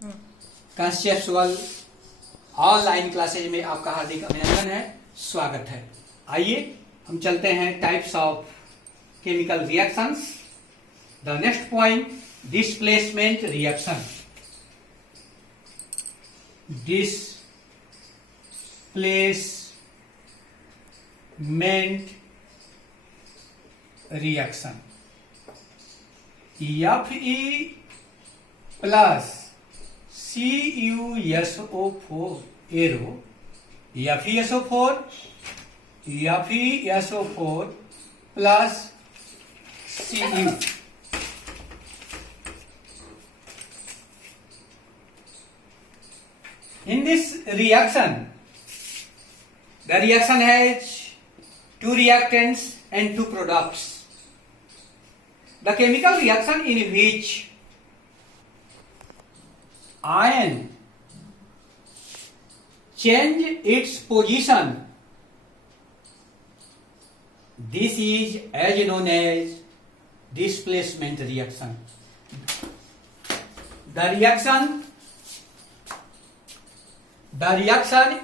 Conceptual online classes में आपका हार्दिक अभिनंदन है, स्वागत है। आइए हम चलते हैं types of chemical reactions. The next point, displacement reaction. Displacement reaction, Fe plus CuSO4 arrow, FeSO4 plus Cu। In this reaction, the reaction has two reactants and two products. The chemical reaction in which ion change its position, this is as known as displacement reaction. The reaction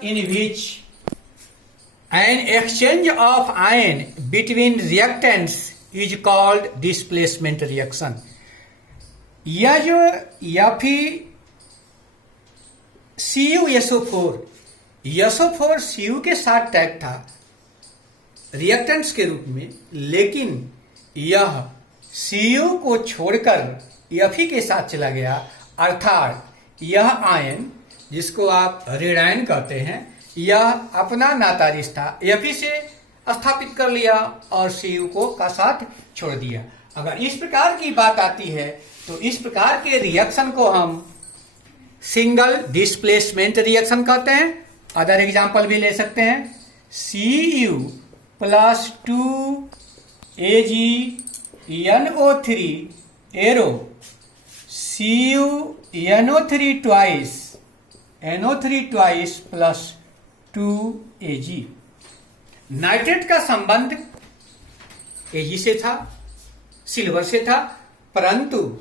in which an exchange of ion between reactants is called displacement reaction. यह जो CuSO4 Cu के साथ tag था reactants के रूप में, लेकिन यह Cu को छोड़कर Fe के साथ चला गया, अर्थात यह आयन जिसको आप रेड आयन कहते हैं, यह अपना नाता रिश्ता Fe से स्थापित कर लिया और Cu को का साथ छोड़ दिया। अगर इस प्रकार की बात आती है तो इस प्रकार के रिएक्शन को हम सिंगल डिस्प्लेसमेंट रिएक्शन कहते हैं। अदर एग्जांपल भी ले सकते हैं। Cu plus 2AgNO3 arrow CuNO3 twice plus 2Ag। Nitrate का संबंध Ag से था, सिल्वर से था, परंतु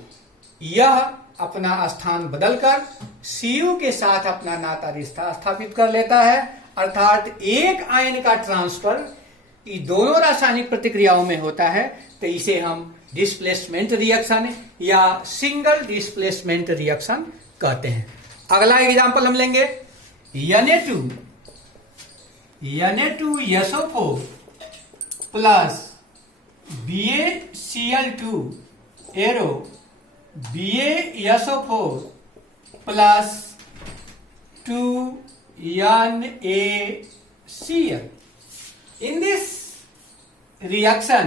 यह अपना स्थान बदलकर Cu के साथ अपना नाता रिश्ता स्थापित कर लेता है, अर्थात एक आयन का ट्रांसफर इन दोनों रासायनिक प्रतिक्रियाओं में होता है, तो इसे हम डिस्प्लेसमेंट रिएक्शन या सिंगल डिस्प्लेसमेंट रिएक्शन कहते हैं। अगला एग्जांपल हम लेंगे Na2SO4 plus BaCl2 arrow BaSO4 plus 2NaCl। In this reaction,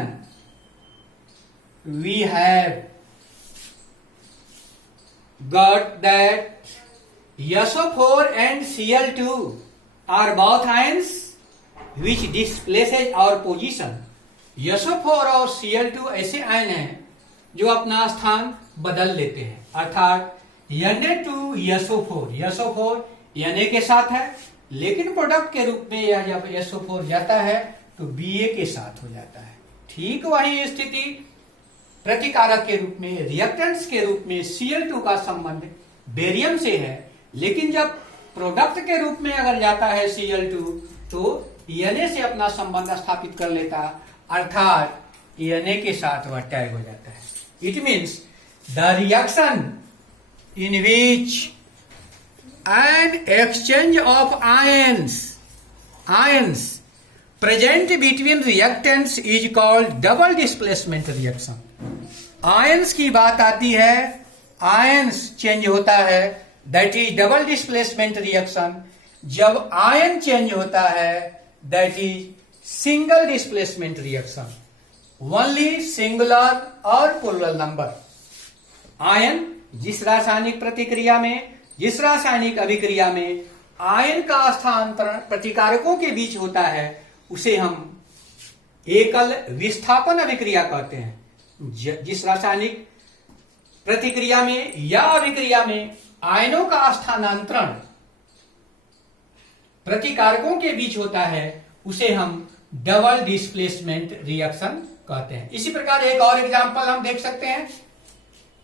we have got that SO4 and Cl2 are both ions which displaces our position. SO4 और Cl2 ऐसे ion हैं जो अपना स्थान बदल लेते हैं, अर्थात Na2SO4 Na के साथ है, लेकिन प्रोडक्ट के रूप में यह जब SO4 जाता है तो Ba के साथ हो जाता है। ठीक वही स्थिति प्रतिकारक के रूप में, रिएक्टेंट्स के रूप में Cl2 का संबंध बेरियम से है, लेकिन जब प्रोडक्ट के रूप में अगर जाता है Cl2 तो Na से अपना संबंध स्थापित कर लेता, अर्थात Na के साथ वह टैग हो जाता है। It means the reaction in which an exchange of ions present between reactants is called double displacement reaction. Ions की बात आती है, आयंस चेंज होता है, that is double displacement reaction. जब आयन चेंज होता है that is single displacement reaction. Only singular और प्लूरल नंबर। आयन जिस रासायनिक अभिक्रिया में आयन का स्थानांतरण प्रतिकारकों के बीच होता है उसे हम एकल विस्थापन अभिक्रिया कहते हैं। जिस रासायनिक प्रतिक्रिया में या अभिक्रिया में आयनों का स्थानांतरण प्रतिकारकों के बीच होता है उसे हम डबल डिस्प्लेसमेंट रिएक्शन कहते हैं। इसी प्रकार एक और एग्जांपल हम देख सकते हैं,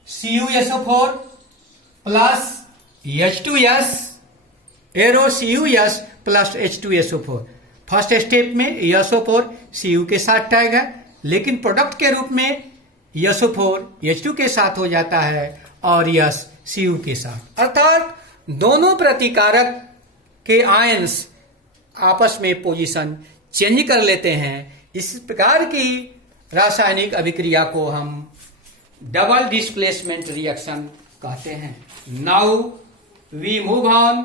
CuSO4 plus H2S arrow CuS plus H2SO4। First step में SO4 Cu के साथ टैग है, लेकिन प्रोडक्ट के रूप में SO4 H2 के साथ हो जाता है और यस Cu के साथ, अर्थात दोनों प्रतिकारक के आयंस आपस में पोजीशन चेंज कर लेते हैं। इस प्रकार की रासायनिक अभिक्रिया को हम डबल डिस्प्लेसमेंट रिएक्शन कहते हैं। Now we move on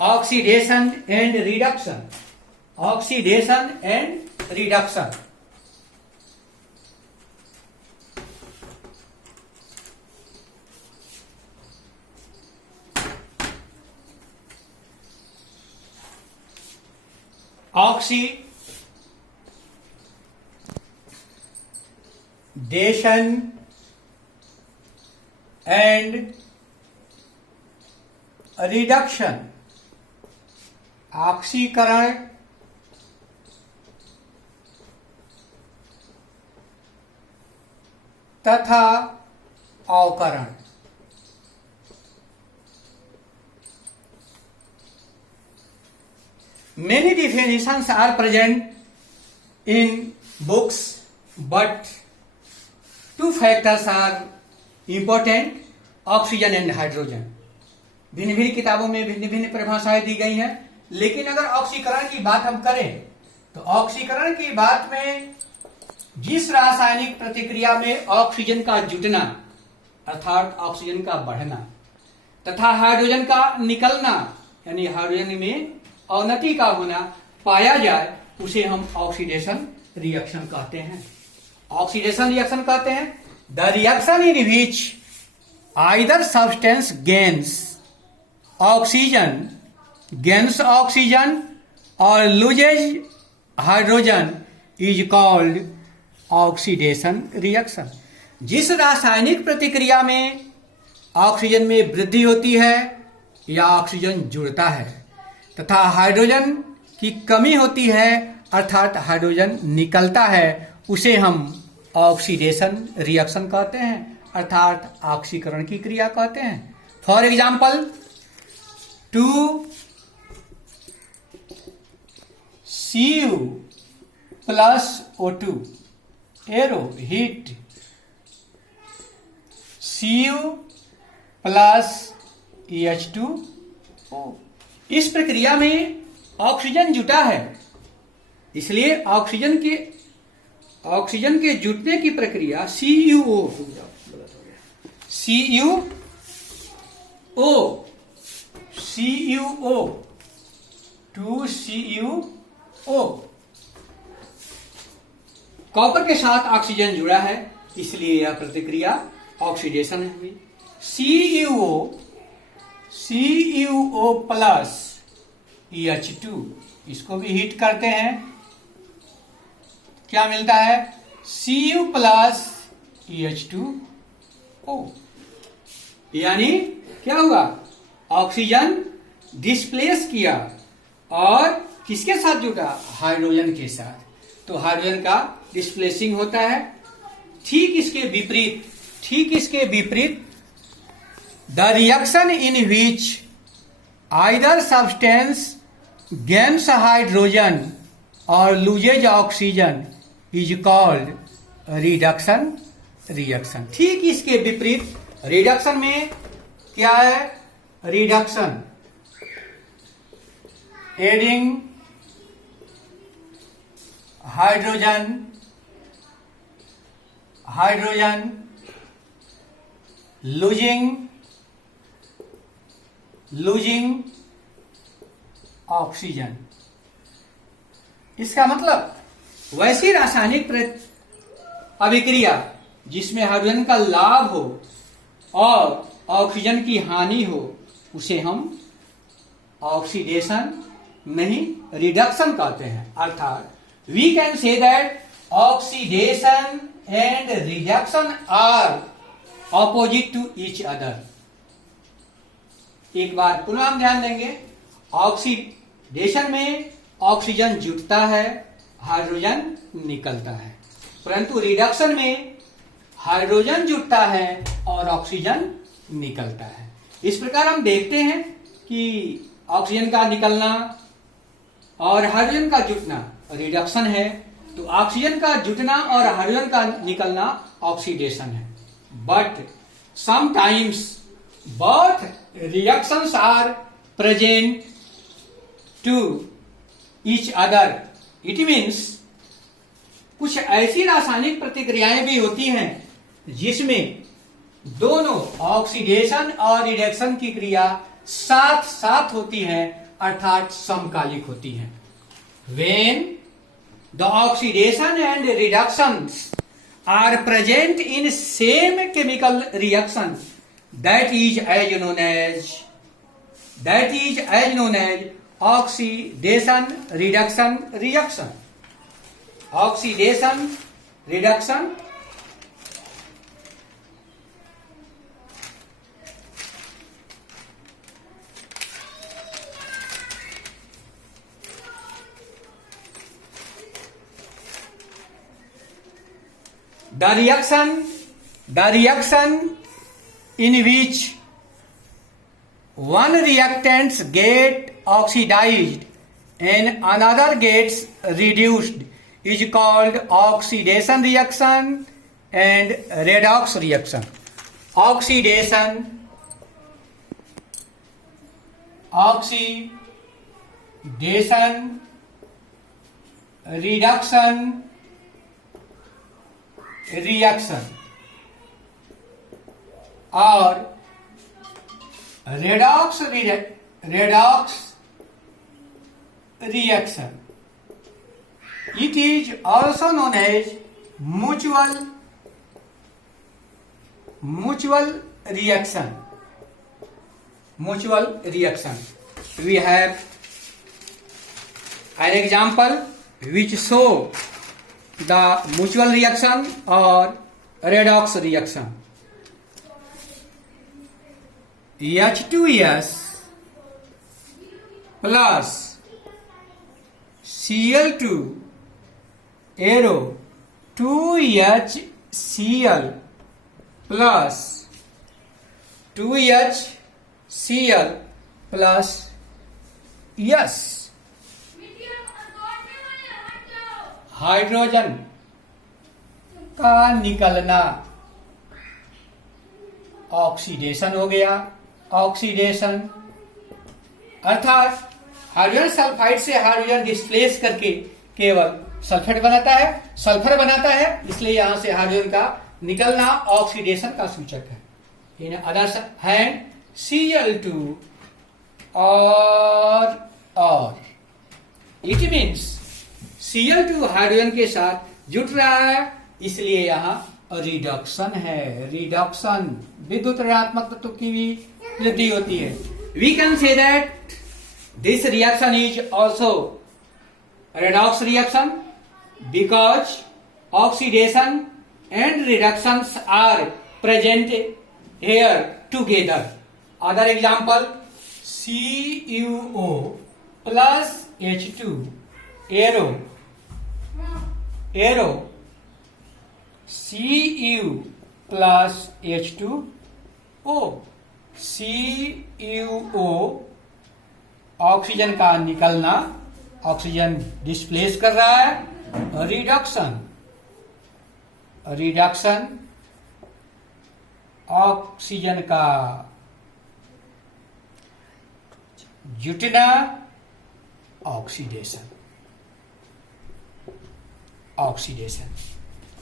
oxidation and reduction. Oxidation and reduction. Oxidation and reduction. ऑक्सीकरण तथा अवकरण। Many definitions are present in books, but two factors are important: oxygen and hydrogen. भिन्न भिन्न किताबों में भिन्न भिन्न परिभाषाएं दी गई हैं, लेकिन अगर ऑक्सीकरण की बात हम करें तो ऑक्सीकरण की बात में जिस रासायनिक प्रतिक्रिया में ऑक्सीजन का जुटना अर्थात ऑक्सीजन का बढ़ना तथा हाइड्रोजन का निकलना यानी हाइड्रोजन में अवनति का होना पाया जाए, उसे हम ऑक्सीडेशन रिएक्शन कहते हैं। ऑक्सीडेशन रिएक्शन कहते हैं the reaction in which either substance gains oxygen और loses hydrogen is called oxidation reaction. जिस रासायनिक प्रतिक्रिया में ऑक्सीजन में वृद्धि होती है या ऑक्सीजन जुड़ता है तथा हाइड्रोजन की कमी होती है अर्थात हाइड्रोजन निकलता है, उसे हम ऑक्सीडेशन रिएक्शन कहते हैं अर्थात ऑक्सीकरण की क्रिया कहते हैं। For example 2Cu plus O2 arrow heat Cu plus H2O। इस प्रक्रिया में ऑक्सीजन जुटा है, इसलिए ऑक्सीजन के जुटने की प्रक्रिया CuO 2CuO। कॉपर के साथ ऑक्सीजन जुड़ा है, इसलिए यह प्रतिक्रिया ऑक्सीडेशन हुई। CuO प्लस H2, इसको भी हीट करते हैं, क्या मिलता है Cu प्लस H2O। यानी क्या हुआ, ऑक्सीजन डिस्प्लेस किया और किसके साथ जुटा, हाइड्रोजन के साथ, तो हाइड्रोजन का डिस्प्लेसिंग होता है। ठीक इसके विपरीत the reaction in which either substance gains hydrogen और loses oxygen is called reduction reaction. ठीक इसके विपरीत रिडक्शन में क्या है, reduction adding hydrogen losing oxygen. इसका मतलब वैसी रासायनिक अभिक्रिया जिसमें हाइड्रोजन का लाभ हो और ऑक्सीजन की हानि हो, उसे हम ऑक्सीडेशन नहीं रिडक्शन कहते हैं। अर्थात we can say that oxidation and reduction are opposite to each other. एक बार पुनः हम ध्यान देंगे, ऑक्सीडेशन में ऑक्सीजन जुटता है हाइड्रोजन निकलता है, परंतु रिडक्शन में हाइड्रोजन जुटता है और ऑक्सीजन निकलता है। इस प्रकार हम देखते हैं कि ऑक्सीजन का निकलना और हाइड्रोजन का जुटना रिडक्शन है, तो ऑक्सीजन का जुटना और हाइड्रोजन का निकलना ऑक्सीडेशन है। But sometimes both reactions are present to each other. It means कुछ ऐसी रासायनिक प्रतिक्रियाएं भी होती हैं जिसमें दोनों ऑक्सीडेशन और रिडक्शन की क्रिया साथ साथ होती है, अर्थात समकालिक होती हैं। When the oxidation and reductions are present in same chemical reaction, that is as known as oxidation reduction reaction. Oxidation reduction the reaction in which one reactants get oxidized and another gets reduced is called oxidation reaction and redox reaction. Oxidation reduction reaction और redox reaction. It is also known as mutual reaction. Mutual reaction. We have an example which show the mutual reaction or redox reaction. H2S plus Cl2 arrow 2HCl plus 2HCl plus S. Hydrogen का निकलना oxidation हो गया। Oxidation अर्थात hydrogen sulphide से hydrogen displace करके केवल sulphate बनाता है, सल्फर बनाता है, इसलिए यहां से हाइड्रोजन का निकलना ऑक्सीडेशन का सूचक है। इन अदर हैंड Cl2 और इट मीन्स Cl2 हाइड्रोजन के साथ जुट रहा है, इसलिए यहां रिडक्शन है। रिडक्शन विद्युत ऋणात्मक तत्व की भी वृद्धि होती है। We can say that this reaction is also redox reaction because oxidation and reductions are present here together. Other example, CuO plus H2 arrow Cu plus H2O. CuO oxygen का निकलना, ऑक्सीजन डिस्प्लेस कर रहा है। Reduction oxygen का जुटना, oxidation.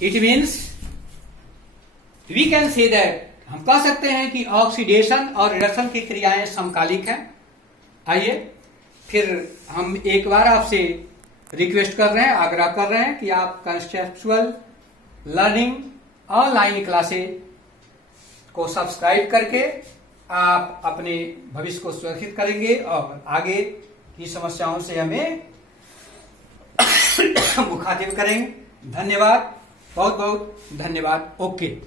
It means we can say that, हम कह सकते हैं कि ऑक्सीडेशन और रिडक्शन की क्रियाएं समकालिक हैं। आइए फिर हम एक बार आपसे रिक्वेस्ट कर रहे हैं, आग्रह कर रहे हैं कि आप कंसेप्चुअल लर्निंग ऑनलाइन क्लासेस को सब्सक्राइब करके आप अपने भविष्य को सुरक्षित करेंगे और आगे की समस्याओं से हमें मुखातिब करेंगे। धन्यवाद, बहुत बहुत धन्यवाद। ओके।